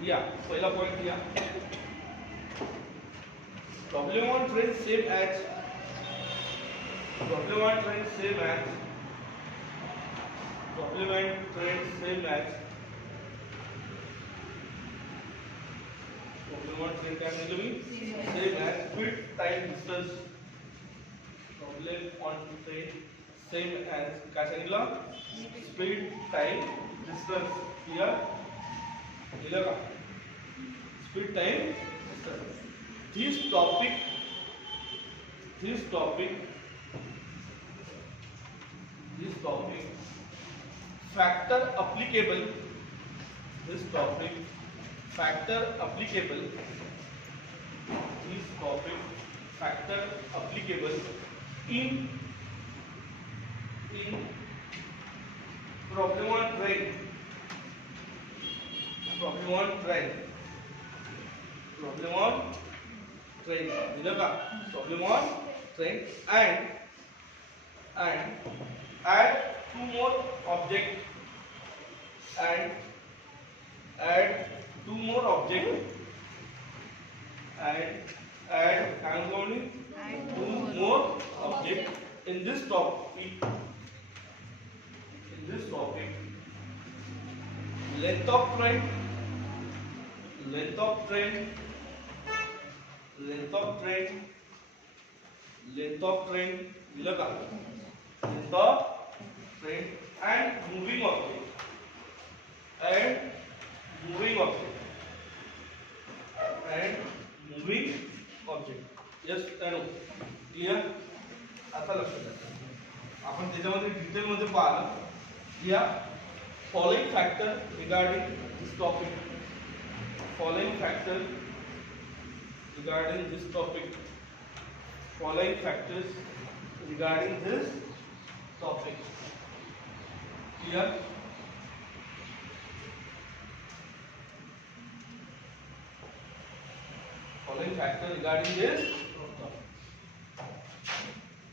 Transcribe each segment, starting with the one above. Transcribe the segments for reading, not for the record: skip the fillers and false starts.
लिया पहिला पॉइंट लिया problem on train same as problem on train same as problem on train same as problem on train क्या सांगितलं मी same as speed time distance problem on train same as काय सांगितलं speed time distance clear लिहिलं का speed time distance this topic factor applicable this topic factor applicable this topic factor applicable in problem on train problem on train दिलं का problem on train and add two more object and add two more object and add and only two more object in this topic length of train length of train दिलं का length of train and moving object yes and no clear आता लक्षात घ्या आपण त्याच्यामध्ये detail मध्ये पाहिलं या following factor regarding this topic following factors regarding this topic clear following factor regarding this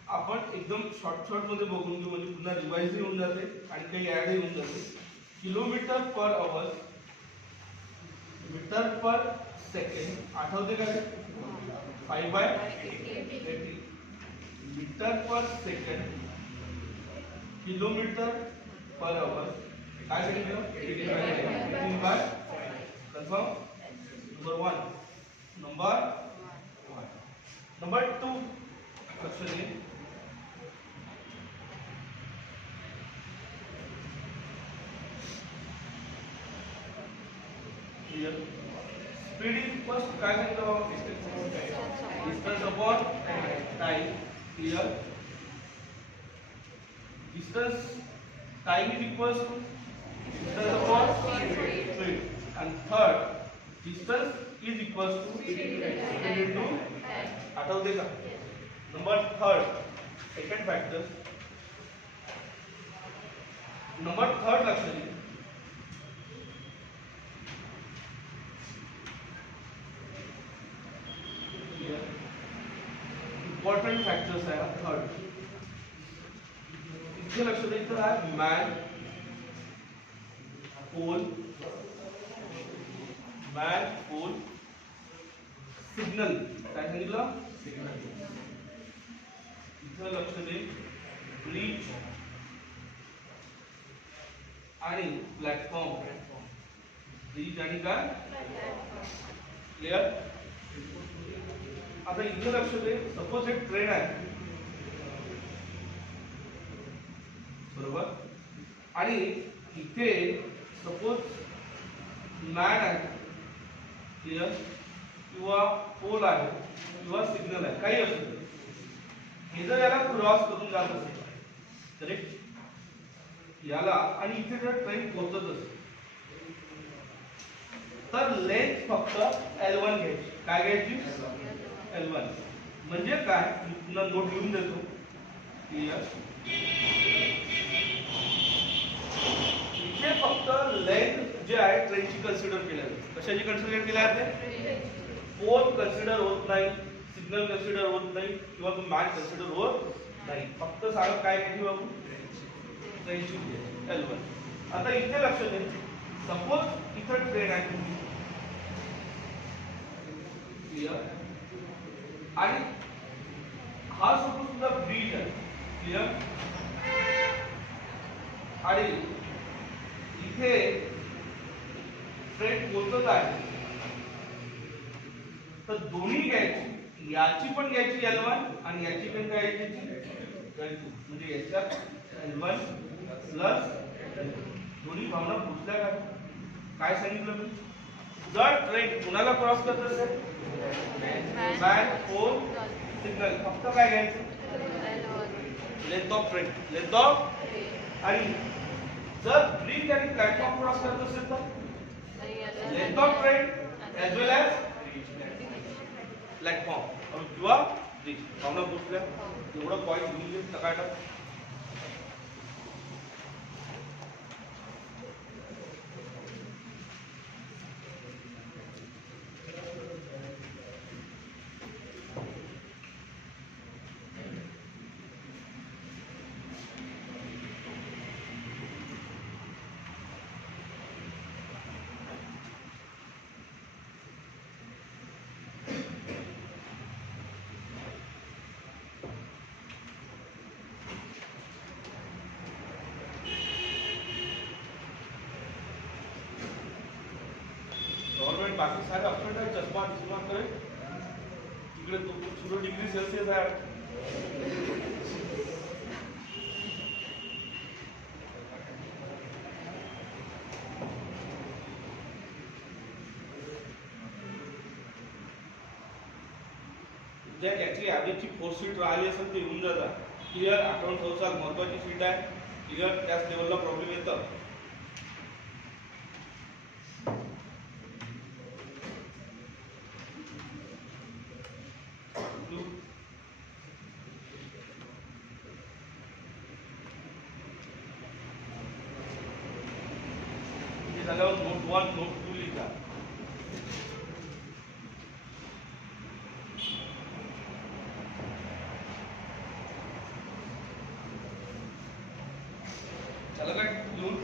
आपण एकदम शॉर्ट मध्ये बघून घेऊ म्हणजे पुन्हा रिवाइज होऊन जाते आणि काही ऍड होऊन जाते kilometre per hour metre per second आठवते का 5/80 metre per second kilometre per hour काय सांगितलं 18/18 कन्फर्म नंबर 2 क्वेश्चन है स्पीड इज फर्स्ट काय सांगितलं distance upon time clear distance time is equals to distance upon speed and third distance is equals to speed into आठवते का number third second factor number third लक्षात घ्या important factors आहे third इथे लक्ष द्यायचं आहे मॅन पोल सिग्नल काय सांगितलं सिग्नल इथे लक्ष दे ब्रिज आणि प्लॅटफॉर्म ब्रिज आणि काय क्लियर आता इथे लक्ष दे सपोज एक ट्रेन आहे बरोबर आणि इथे सपोज मॅन आहे क्लियर किंवा पोल आहे किंवा सिग्नल आहे काही असू दे हे जर याला क्रॉस करून जात असेल करेक्ट याला आणि इथे जर ट्रेन पोहोचत असेल तर लेंथ फक्त L1 घ्यायची काय घ्यायची L1 म्हणजे काय मी पुन्हा नोट लिहून देतो क्लियर इथे फक्त लेंथ जे आहे ट्रेनची कन्सिडर केल्या जाते कशाची कन्सिडर केल्या जाते पोल कन्सिडर होत नाही सिग्नल कन्सिडर होत नाही किंवा मॅन कन्सिडर होत नाही फक्त सारं काय घ्यायची बाबू ट्रेनची L1 आता इथे लक्ष दे सपोज इथे ट्रेन आहे क्लियर. आणि हा सपोज तुझा ब्रिज आहे. क्लियर. आणि इथे ट्रेन पोहोचत आहे, तर दोन्ही घ्यायची, याची पण घ्यायची L1 आणि याची पण घ्यायची L2. म्हणजे याच्यात L1 प्लस दोन्ही भावना पोचल्या का? काय सांगितलं मी? जर ट्रेन कुणाला क्रॉस करत असेल, मॅन पोल सिग्नल, फक्त काय घ्यायचं? Length of train, length of. आणि जर ब्रिज आणि प्लॅटफॉर्म क्रॉस करत असेल तर length of train as well as platform किंवा ब्रिज. भावना पोचल्या. एवढं पॉईंट घेऊन टकाटक. गव्हर्नमेंट बाकी सारे ऑप्शन आहे. चष्मा दिसणार करे तिकडे 0 डिग्री सेल्सिअस आहे. ज्या त्याची ॲव्हरेजची 4 सीट राहिली असेल ते येऊन जातात. क्लिअर. अकाउंट संस्था महत्वाची सीट आहे. क्लिअर. त्याच लेवलला प्रॉब्लेम येतं. झाल्यावर नोट 1 नोट 2 लिहा. चला काय लिहून.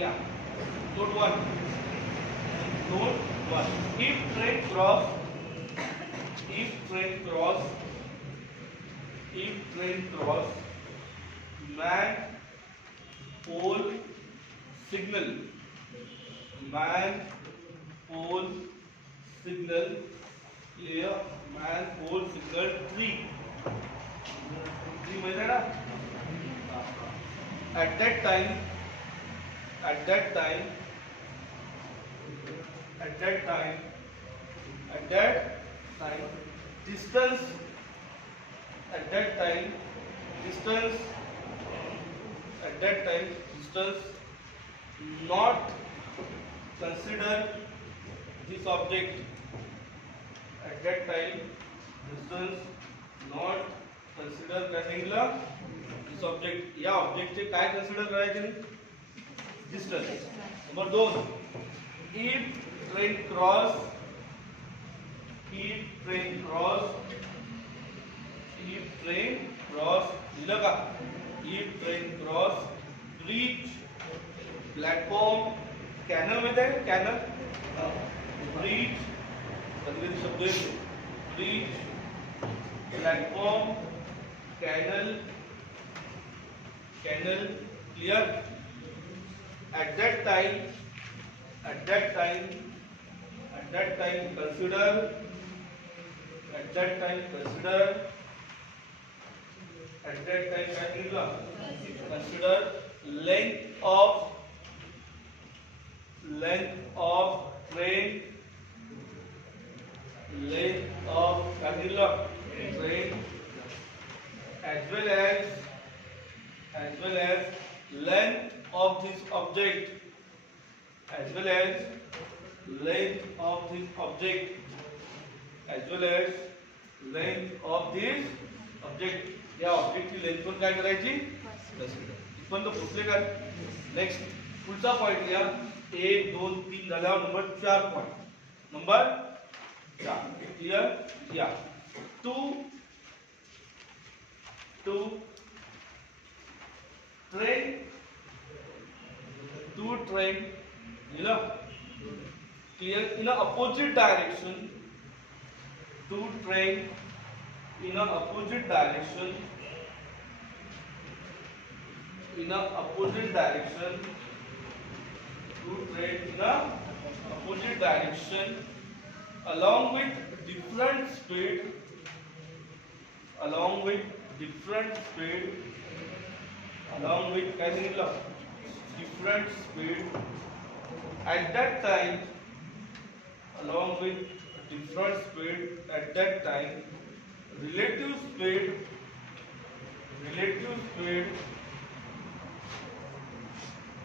Yeah. Note 1. Note 1. If train cross, man, pole, signal, man, pole, signal, clear, man, pole, signal, tree. Tree माहिती आहे ना? At that time, distance not consider this object. At that time distance not consider काय सांगितलं? this object. या ऑब्जेक्टचे काय consider करायचे नाही? Distance. Number 2. if train cross लिहिलं का? if train cross bridge, platform, canal माहिती आहे? कॅनल, ब्रिज, कधी शब्द येतो. Bridge, platform, canal, clear. at that time consider length of train, as well as length of this object as well as length of this object as well as length of this object. या object की length पण काय करायची 10 metre. इथपर्यंत पोहोचले का? Next पुढचा point लिहा. 1 2 3 झाल्यावर नंबर 4 पॉइंट. नंबर 4 क्लियर या. Two train clear in a opposite direction. Two train in a opposite direction. In a opposite direction. Two train in a opposite direction along with different speed. Along with different speed. Along with क्या निकला? Different speed at that time. Along with different speed at that time, relative speed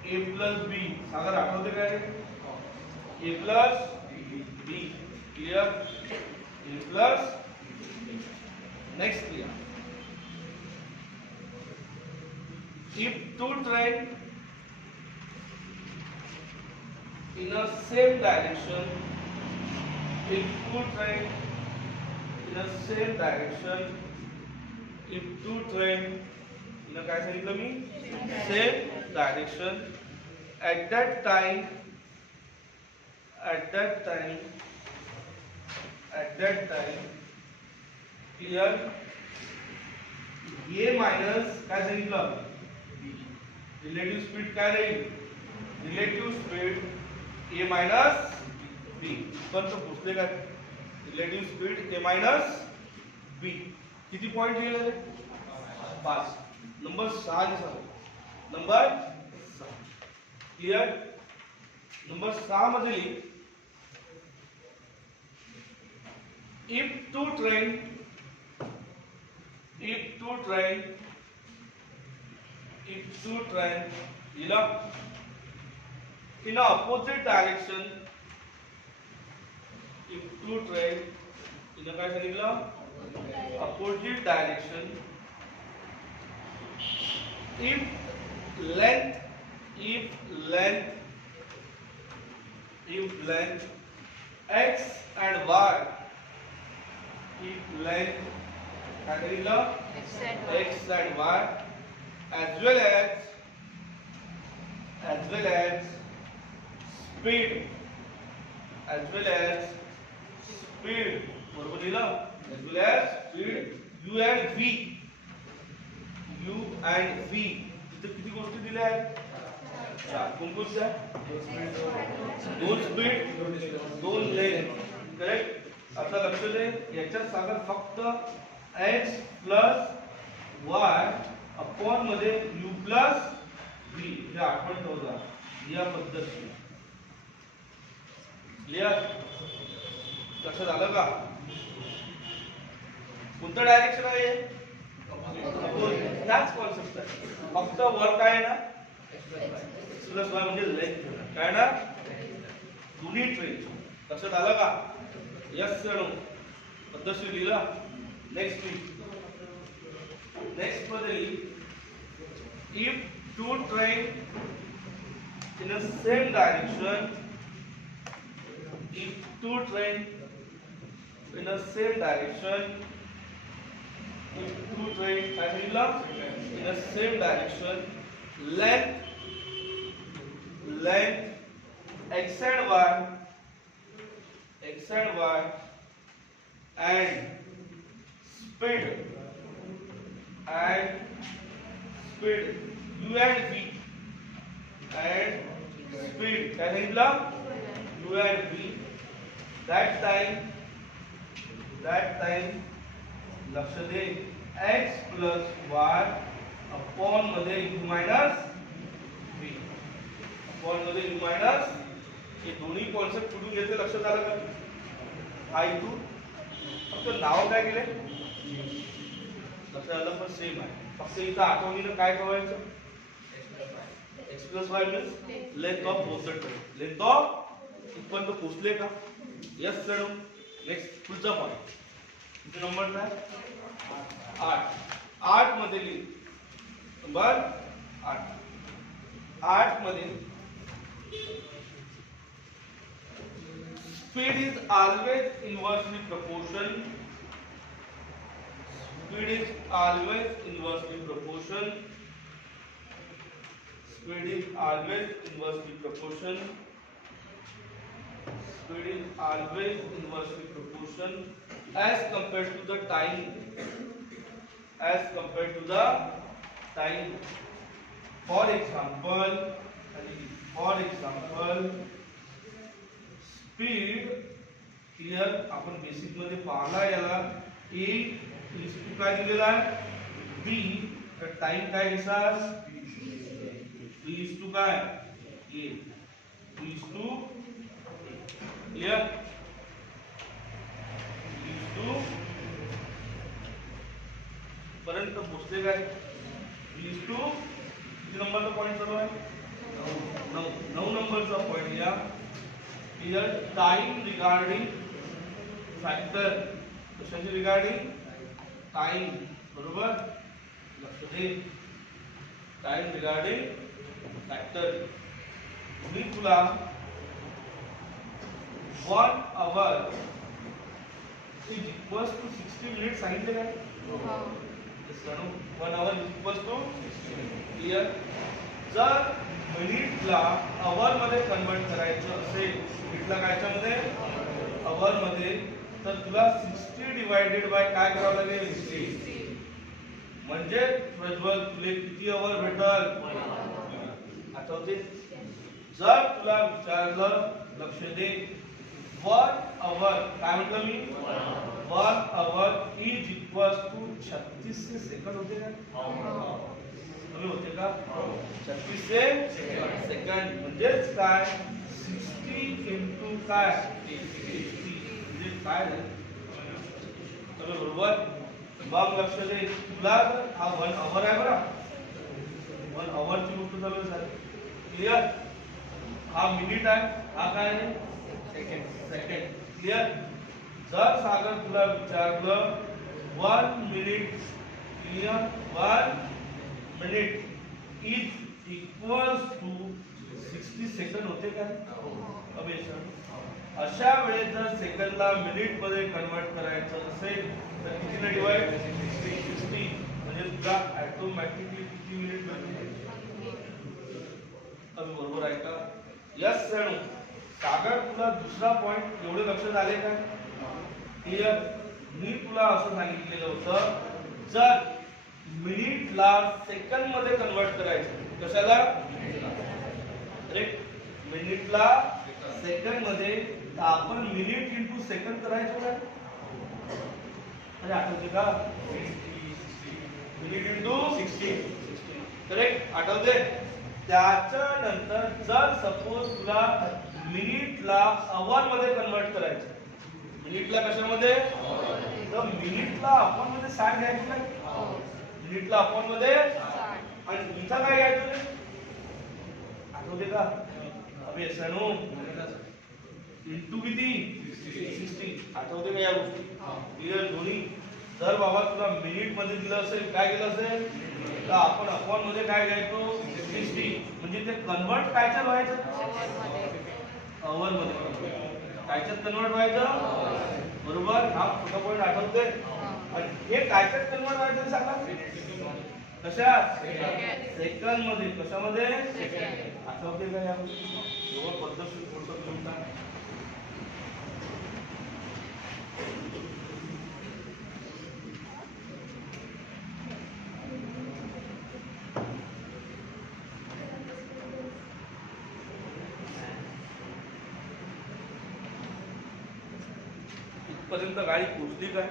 a plus b. अगर आठवते काय a plus b clear. A plus b. Next clear. If two train in a same direction, if two train in a same direction, if two train in a काय सांगितलं मी same direction at that time clear. A minus काय सांगितलं relative speed काय राहील relative speed a minus b. पण तो पुसले का relative speed a minus b. किती पॉइंट लिहिले 5. नंबर 6 लिहा. Number 6 clear. नंबर 6 मध्ये लिह if two train लिहिला in a opposite direction. If two train in a काय सांगितलं opposite direction. If length x and y, if length काय सांगितलं x and y as well as speed बरोबर लिहिलं as well as speed u and v. इथे किती गोष्टी दिल्या आहेत 4. कोणकोणत्या? दोन स्पीड दोन लेंथ करेक्ट. आता लक्ष दे याच्यात सांगा फक्त x प्लस y अपॉन मध्ये u प्लस v हे आठवण ठेवा या पद्धतीने. क्लियर लक्षात आलं का? कोणतं डायरेक्शन आहे त्याच कॉन्सेप्ट आहे. फक्त वर काय आहे ना x प्लस y म्हणजे लेंथ काय ना दोन्ही ट्रेन. लक्षात आलं का? यस सर पद्धतशीर लिहिला. नेक्स्ट मध्ये if two train in the same direction, if two train in the same direction, if two train in the same direction, length x and y and speed u and v and speed काय सांगितलं u and v. that time लक्ष दे x plus y upon मध्ये u minus v upon मध्ये u minus. हे दोन्ही concept कुठून घेतले लक्षात आलं का? हा इथून फक्त नाव काय केले लक्षात आलं पण सेम आहे. फक्त इथं आठवणीनं काय ठेवायचं x plus y means length of both the train. Length of इथपर्यंत पोहोचले का? Yes sir. नेक्स्ट पुढचा पॉइंट. किती नंबरचा आहे? 8. 8 मध्ये लिह. नंबर 8. 8 मध्ये speed is always inversely proportional. Speed is always inversely proportional. Speed is always inversely proportional. Speed is always inversely proportional as compared to the time. As compared to the time. For example, speed clear आपण basic मध्ये पाहला याला a is to काय दिलेला आहे b. तर time काय घ्यायचा b is to काय a. b is to clear b is to पर्यंत पोहोचले काय b इज टू किती नंबरचा पॉइंट चालू आहे 9 नंबरचा पॉइंट या. Here time regarding factor. कशाची regarding time. बरोबर लक्ष दे. time regarding factor. मी तुला 1 hour is equals to 60 minutes सांगितले काय? yes or no? 1 hour is equals to 60 minutes. Clear? जर मिनिटला आवर मध्ये कन्वर्ट करायचं असेल, मिनिटला कायच्यामध्ये आवर मध्ये, तर तुला 60 डिवाइडेड बाय काय करावं लागेल 60. म्हणजे प्रज्वल तुला किती आवर भेटल? आठवते? जर तुला विचारलं लक्ष दे 1 आवर काय म्हटलं मी 1 hour is equals to 36 second होते का? होते का 36 सेकंड. म्हणजेच काय 60 into काय 80. म्हणजे काय झालं तुम्ही बरोबर. मग लक्ष दे तुला हा 1 आवर आहे बरं. 1 आवरची गोष्ट चालू झाली. क्लियर? हा मिनिट आहे, हा काय आहे सेकंड. क्लियर? जर सागर तुला विचारलं 1 minute clear 1 minute is equals to 60 second होते का? अशा वेळेस जर सेकंडला मिनिट मध्ये कन्वर्ट करायचं असेल तर कितीने डिवाइड 60. म्हणजे तुला ऑटोमॅटिकली किती मिनिट भेटतील? बरोबर आहे का? Yes sir. सागर तुला दुसरा पॉइंट एवढे लक्षात आले का? क्लियर? मी तुला असं सांगितलेलं होतं जर मिनिटला सेकंड मध्ये कन्वर्ट करायचं. कशाला? मिनिटला सेकंड मध्ये आपण मिनिट इंटू सेकंड करायचो काय? आठवते का? Minute into 60. करेक्ट? आठवते? त्याच्यानंतर जर सपोज तुला मिनिटला आवर मध्ये कन्वर्ट करायचं, मिनिटला कशामध्ये तर मिनिटला आपण मध्ये 60 घ्यायचं काय? मिनिटला आपण मध्ये आणि इथं काय घ्यायचं आठवते का? अबे सणू इंटू किती 60. आठवते का या गोष्टी? क्लियर? दोन्ही जर बाबा तुला मिनिट मध्ये दिलं असेल काय केलं असेल तर आपण अपॉन मध्ये काय घ्यायचो 60. म्हणजे ते कन्वर्ट कायच्यात व्हायचं आवर मध्ये. कायच्यात कन्वर्ट व्हायचं? बरोबर. हा छोटा पॉइंट आठवते? आणि हे कायच्यात कन्वर्ट व्हायचं सांगा? कशात? सेकंड मध्ये. कशामध्ये? आठवते का या एवढं पद्धतशीर थोडंसं लिहून इथपर्यंत गाडी पोहोचली काय?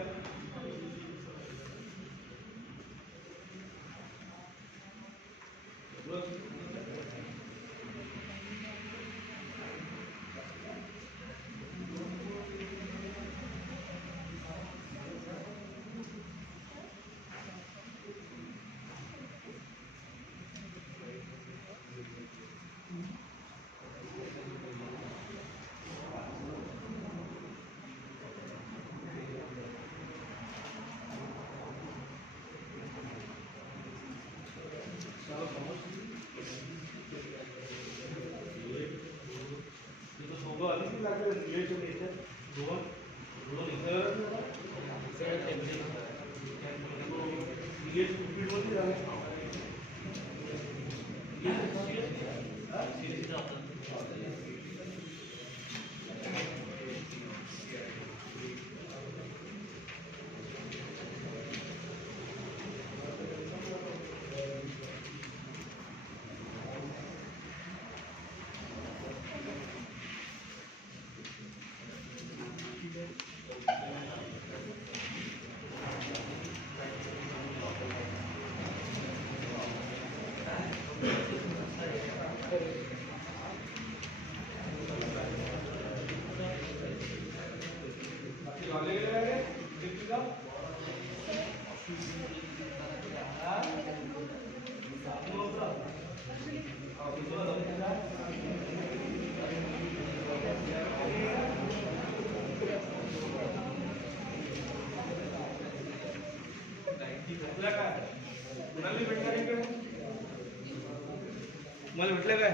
मला भेटलं काय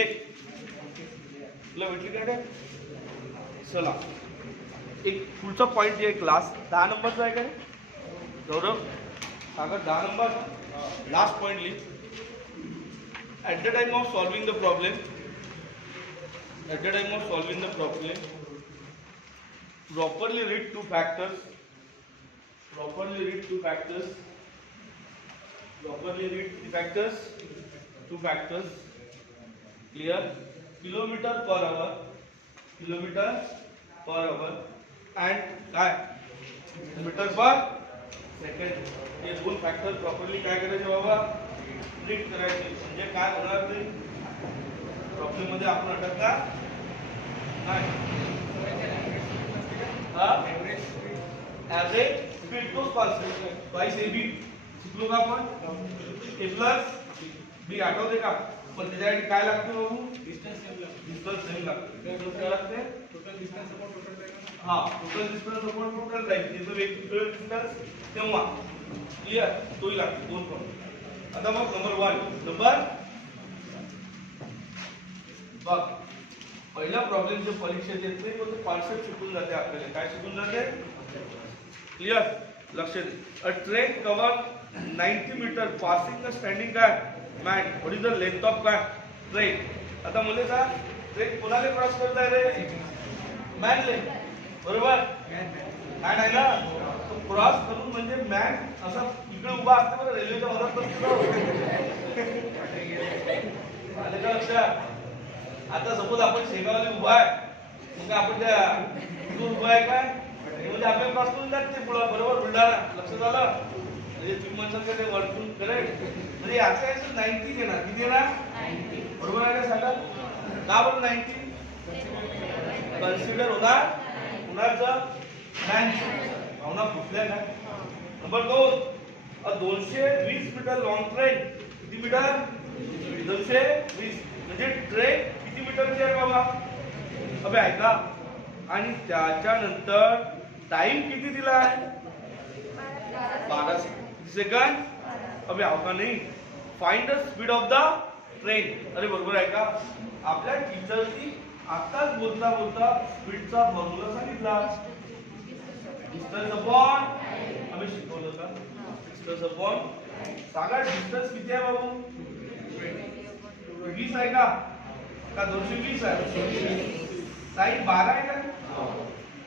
एक तुला भेटली काय चला एक पुढचा पॉइंट आहे क्लास 10 नंबरचा आहे का गौरव सांगा 10 नंबर लास्ट पॉइंट लिह at the time of solving the problem properly read two factors clear kilometer per hour and काय मीटर पर सेकंड हे दोन फॅक्टर प्रॉपरली काय करायचे बाबा रीड करायचे म्हणजे काय होणार नाही प्रॉब्लेम मध्ये आपण अटकणार नाही ॲव्हरेज स्पीड तोच कॉन्स्टंट ट्वाइस AB शिकलो का आपण A प्लस B आठवते का पण त्याच्यासाठी काय लागते बाबू डिस्टन्स सेम लागते total distance upon total time total distance upon total time त्याचं वेगवेगळं डिस्टन्स तेव्हा क्लियर तोही लागते दोन पण आता मग नंबर 1 बघ पहिला प्रॉब्लेम जो परीक्षेत येत नाही तो कॉन्सेप्ट शिकून जाते आपल्याला काय शिकून जाते क्लियर लक्ष दे a train cover 90 metre passing the standing काय man what is the length of काय ट्रेन आता मला सांग ट्रेन कोणाला क्रॉस करताय रे मॅन लेंथ बरोबर मॅन आहे ना तो क्रॉस करून म्हणजे मॅन असा इकडे उभा असते बरं रेल्वेच्या मदत करतो आले का लक्षात आता सपोज आपण शेगावला उभा आहे मग आपण त्या दूर उभा आहे काय म्हणजे आपल्याला क्रॉस करून जाते पुढं बरोबर बुलढाणा लक्ष झालं म्हणजे तुम्ही म्हणतात का ते वरतून करेक्ट म्हणजे याचा याचं 90 देणार किती देणार बरोबर आहे का सांगा का बरं 90 कन्सिडर होणार कुणाचं भावना फुटल्या का नंबर 2 220 मीटर लॉंग ट्रेन किती मीटर 220 म्हणजे ट्रेन किती मीटरची आहे बाबा अबे ऐका आणि त्याच्यानंतर टाइम किती दिला आहे 12 सेकंड अबे का नाही find the speed of the train अरे बरोबर आहे का आपल्या टीचरनी आताच बोलता स्पीडचा फॉर्म्युला सांगितला डिस्टन्स अपॉन आम्ही शिकवलं का डिस्टन्स अपॉन सांगा डिस्टन्स किती आहे बाबू 20 आहे का 220 आहे साईड 12 आहे का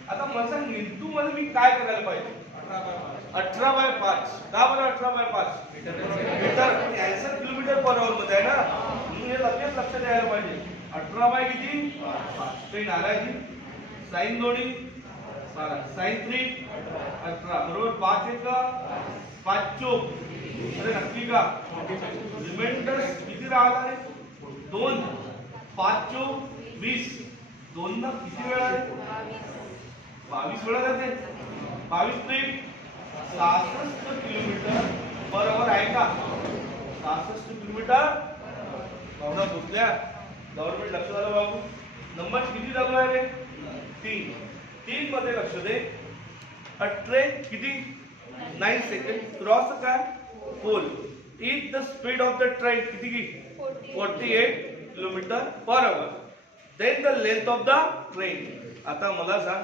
आता मला सांग इंटू मध्ये मी काय करायला पाहिजे 18/5 का बरं 18/5 metre answer kilometre per hour मध्ये आहे ना म्हणून हे लगेच लक्ष द्यायला पाहिजे 18 किती ट्रेन आलायची साइन दोन्ही 12 साइन 3 18 बरोबर 5 1 5 चोक अरे नक्की का रिमाइंडर किती राहिला रे 2 5 चोक 20 2 ना किती वेळा आहे 22 वेळा जाते 22 ट्रिप 66 किलोमीटर पर आवर आहे का 66 किलोमीटर भावना पोचल्या गव्हर्नमेंट लक्ष झालं बाबू नंबर किती चालू आहे रे 3 मध्ये लक्ष दे अ ट्रेन किती 9 सेकंड क्रॉस काय pole is the speed of the train किती की 48 kilometre per hour. Then the length of the train. आता मला सांग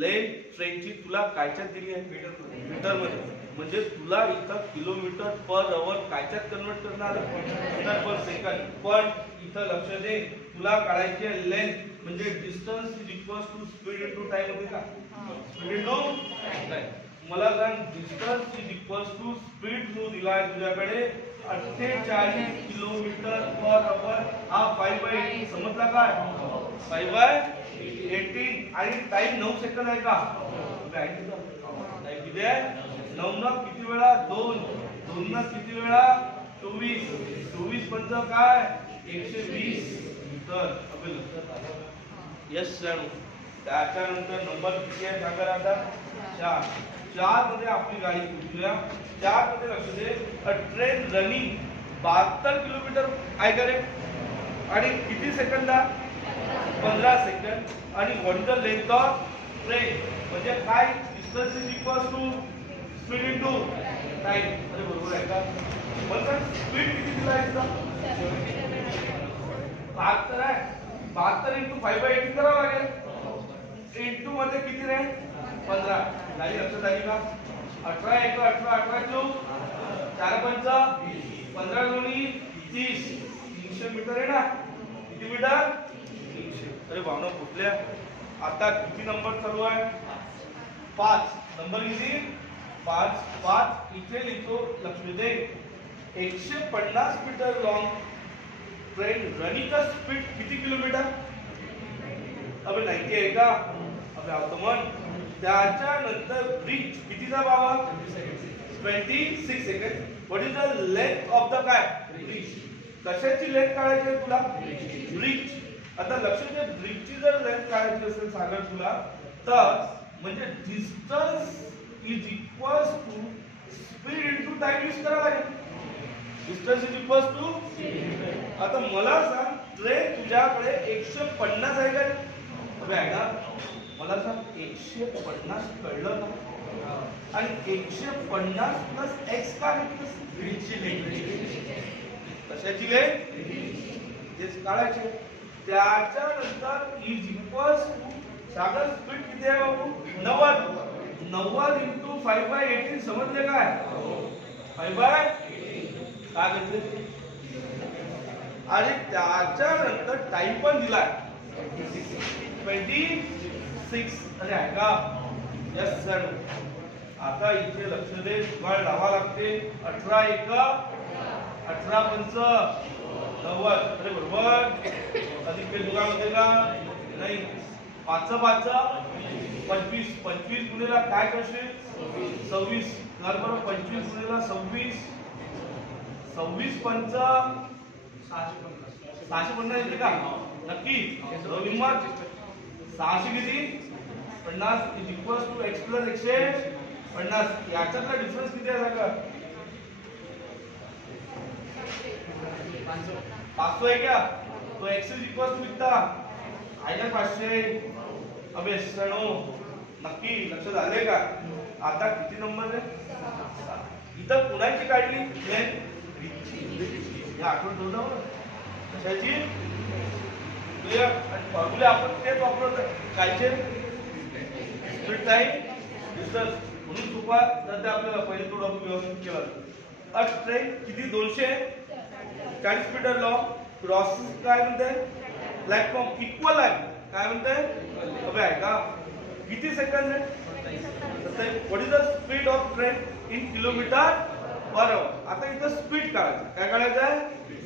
लेंथ ट्रेनची तुला कायच्यात दिली आहे मीटर मध्ये. म्हणजे तुला इथं किलोमीटर पर आवर कायच्यात कन्वर्ट करणार मीटर पर सेकंड. पण इथं लक्ष दे तुला काढायची आहे लेंथ म्हणजे distance is equals to speed into time होते का. Speed into time. मला सांग distance is equals to speed जो दिला आहे तुझ्याकडे 48 किलोमीटर पर आवर. हा 5/18 समजला काय. 5/18 आणि टाइम 9 सेकंद आहे का. टाइम किती आहे 9 न किती वेळा 2 न किती वेळा 24 पंच काय 120 मीटर. Yes sir. त्याच्यानंतर नंबर किती आहे सांगा आता 4 मध्ये आपली गाडी पोहोचूया. 4 मध्ये लक्ष दे अ ट्रेन रनिंग 72 किलोमीटर आहे का रे. आणि किती सेकंद 15 सेकंद. आणि what is the length of train म्हणजे काय distance is equals to speed into time. अरे बरोबर आहे का. पण स्पीड किती दिला आहे तुला 72 आहे. 72 इंटू 5/18 करावं लागेल. इंटू मध्ये किती रे 15. झाली लक्षात आली का. 18 1 18 18 चौक 4 पंच 15 दोन्ही 30 300 मीटर आहे ना. किती मीटर 300. अरे भावना कुठल्या. आता किती नंबर चालू आहे 5 नंबर किती 5 इथे लिहितो लक्ष दे 150 मीटर लॉन्ग ट्रेन रनिंग का स्पीड किती किलोमीटर. अबे 90 आहे का. अबे आवतमन. त्याच्यानंतर ब्रिज कितीचा बाबा 26 second. What is the length of the काय ब्रिज. कशाची लेंथ काढायची आहे तुला ब्रिज. आता लक्ष दे ब्रिजची जर लेंथ काढायची असेल सागर तुला तर म्हणजे distance is equals to speed into time use करावा लागेल. Distance is equals to. आता मला सांग ट्रेन तुझ्याकडे 150 आहे का. आहे ना. मला सांग 150 कळलं ना. आणि 150 प्लस एक्स काय ब्रिजची लेंथ. कशाची लेंथ तेच काढायचे. त्याच्यानंतर is equals to Sagar speed किती आहे बाबू 90 इंटू 5/18 समजले काय 5/18 काय घेतले. आणि त्याच्यानंतर टाइम पण दिलाय 26. अरे आहे का. Yes sir. आता इथे लक्ष दे जुगाड लावा लागते. 18 1 18 पंच 90. अरे बरोबर. अधिक पे जुगाड होते का नाही. 5 5 25 25 गुणिला काय करशील 26. बरोबर 25 गुणिला 26 26 पंच 650 येते का नक्की. 600 किती 50 is equals to X plus 150. याच्यातला डिफरन्स किती आहे सांगा 500 आहे क्या. तो एक्स इज इक्वल्स टू कितना आहे ना 500. अबे सणो नक्की लक्षात आले का. आता किती नंबर आहे इथं कुणाची काढली लेंथ या आठवण ठेवतो कशाची क्लियर. आणि फॉर्म्युला आपण तेच वापरतो कायचे स्पीड टाइम डिस्टन्स म्हणून सोपा. तर ते आपल्याला पहिले तो डॉक्टर व्यवस्थित केला. ट्रेन किती 240 मीटर लॉंग. क्रॉसिंग काय म्हणते प्लॅटफॉर्म इक्वल आहे काय म्हणते अबे आहे का. किती सेकंड आहे. What is the speed of train in kilometre per hour. आता इथं स्पीड काढायचं काय काढायचं आहे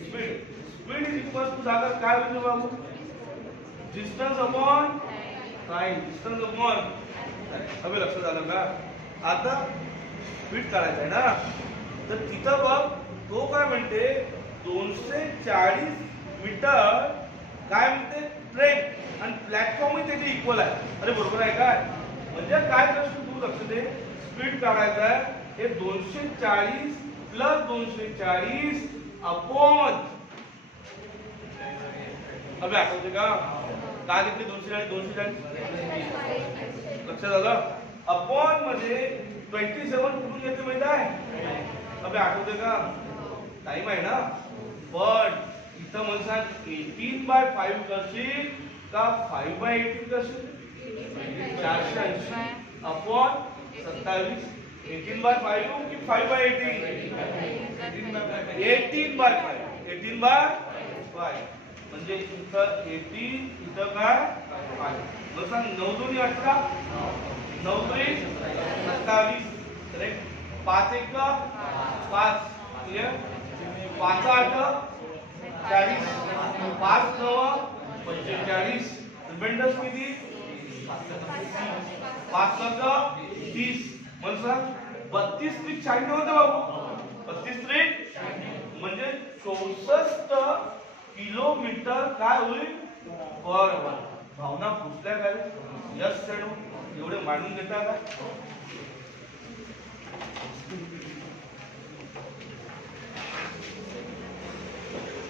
speed. Speed is equals to Sagar काय म्हणजे बाबू distance upon time. Distance upon. अबे लक्षात आलं का. आता स्पीड काढायचं आहे ना तर तिथं बघ तो काय म्हणते 240 मीटर काय म्हणते ट्रेन आणि प्लॅटफॉर्मही त्याचे इक्वल आहे. अरे बरोबर आहे काय. म्हणजे काय प्रश्न तू लक्ष दे स्पीड काढायचं आहे हे 240 प्लस 240 अपॉन. अबे आठवते का काय घेतले 240 लक्षात आलं. अपॉन मध्ये 27 कुठून घेतले माहिती आहे. अबे आठवते का टाइम आहे ना, पण इथं म्हणतात 18/5 करशील का 5/18 करशील? 480 अपॉन 27. 18/5 की 5/18? 18/5. 18/5 म्हणजे इथं 18, इथं काय 5. मग सांग 9 2 18, 9 3 27. करेक्ट. 5 1 5. क्लियर. 5 8 40. 5 9 45. रिमाइंडर्स किती? 5 30. म्हणजे 32 त्रिक 96 होते बाबू. 32 त्रिक म्हणजे 64 किलोमीटर काय होईल पर आवर. भावना पुसल्या काय? यस सेड एवढे मांडून घेता का?